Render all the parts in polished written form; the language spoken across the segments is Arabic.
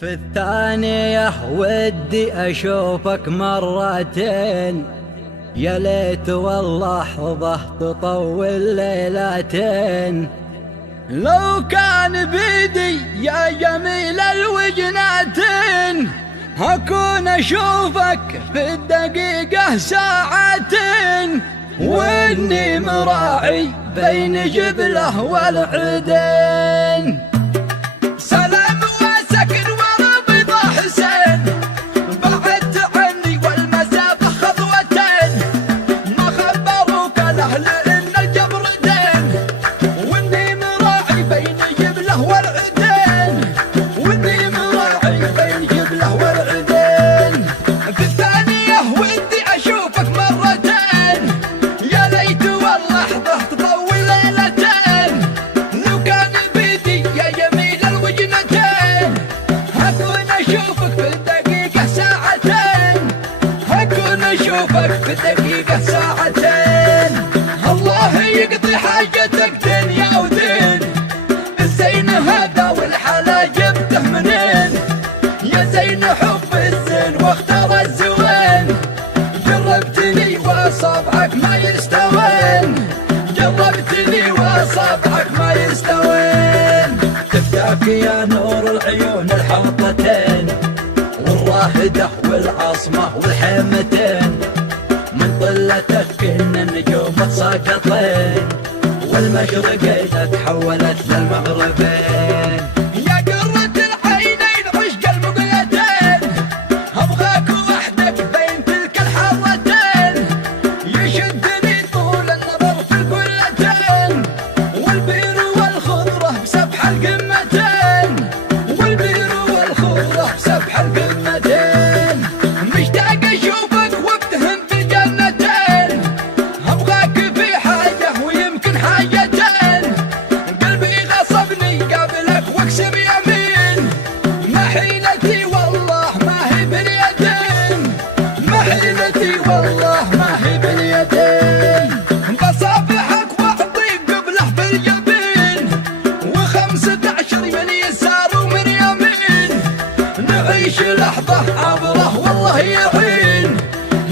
في الثانية ودي أشوفك مرتين، يا ليت والله لحظة تطول ليلتين. لو كان بيدي يا جميل الوجنتين هكون أشوفك في الدقيقة ساعتين، وإني مراعي بين جبله والعدين. سلام وسكن وربيض حسين، بعدت عني والمسافة خطوتين، ما خبروك الأهل إن الجبر دين، وإني مراعي بين جبله والعدين، وإني مراعي بين جبله والعدين. في الثانية ودي أشوفك مرتين، يا ليت والله لحظة تطول ليلتين. لو كان بيدي يا جميل الوجنتين هكون أشوفك في الدقيقة ساعتين، هكون أشوفك في الدقيقة ساعتين. الله يقضي حاجتك دنيا ودين، الزين هذا والحلا جبته منين؟ يا زين حب الزين واختار الزوين، جربتني واصابعك ما يستوين، جربتني واصابعك ما يستوين. تفتاك يا نور العيون الحوطتين، والراهدة والعاصمة والحيمتين، من طلتك إن النجوم تساقطين، والمشرقين تحولت للمغربين. يا قرة العينين عشق المقلتين، أبغاك وحدك بين تلك الحارتين، يشدني طول النظر في الكلتين، والبير والخضرة بسبح القمتين، والبير والخضرة بسبح القمتين. مشتاق أشوفك وابتهم في الجنتين، أبغاك في حاجة ويمكن حاجتين، قلبي غصبني قابلك واقسم يمين، ما حيلتي والله ما هي باليدين، ما حيلتي والله ما هي باليدين. بصافحك واعطيك قبله في الجبين، و15 من يسار ومن يمين، نعيش لحظة عبره والله يعين،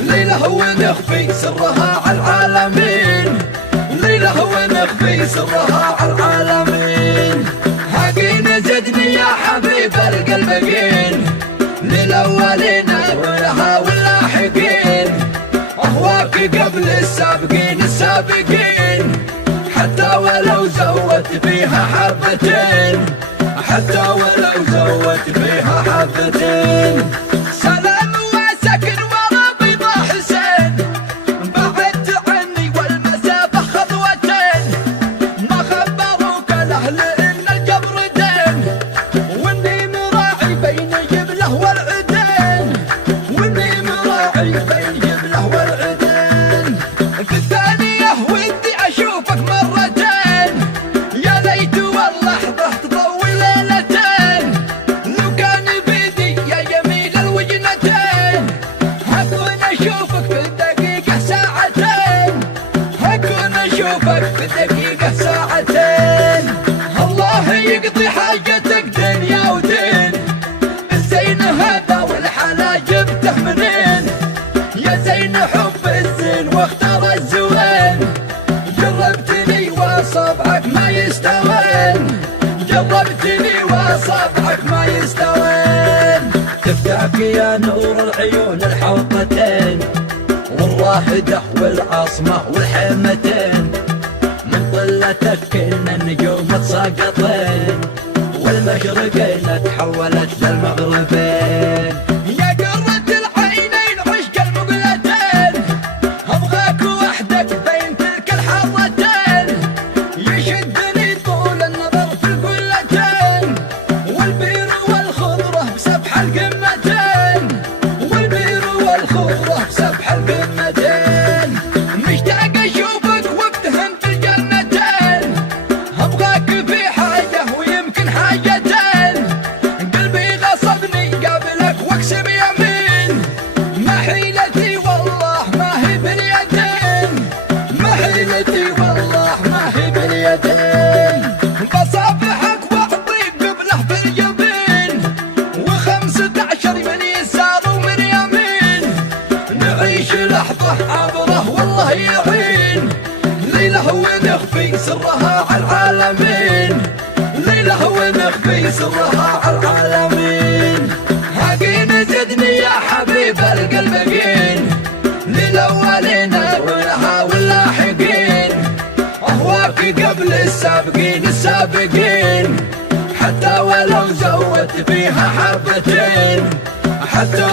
ليلة ونخفي سرها على العالمين، ليلة ونخفي سرها على العالمين. حقين زدني يا حبيب القلب قين، للأولين ولها واللاحقين، أهواك قبل السابقين السابقين، حتى ولو زودت فيها حبتين، حتى ولو زودت فيها حبتين. سلام وسكن وربيض حسين، بعدت عني والمسافة خطوتين، ما خبروك الأهل إن الجبر دين، وإني مراعي بين جبله والعدين، وإني مراعي بين جبله والعدين. في الثانية ودي أشوفك مرتين، يا ليت والله لحظة تطول ليلتين. لو كان بيدي يا جميل الوجنتين هكون أشوفك في الدقيقة ساعتين، هكون أشوفك في الدقيقة ساعتين. الله يقضي حاجتك دنيا ودين، الزين هذا والحلا جبته منين؟ يا زين حب الزين واختار الزوين، جربتني واصابعك ما يستوين، جربتني واصابعك ما يستوين. تفتاك يا نور العيون الحوطتين، والراهدة والعاصمة والحيمتين، من طلتك إن النجوم تساقطين، والمشرقين تحولت للمغربين. يا قرة العينين عشق المقلتين، أبغاك وحدك بين تلك الحارتين، يشدني طول النظر في الكلتين، والبير والخضرة بسبح القمتين، والبير والخضرة بسبح القمتين. مشتاق أشوفك وابتهم في الجنتين، أبغاك في حاجة ويمكن حاجتين، قلبي سرها على العالمين، ليلة ومخفي سرها على العالمين. حقين زدني يا حبيب القلب قين، للأولين والها واللاحقين، أهواك قبل السابقين السابقين، حتى ولو زودت فيها حبتين، حتى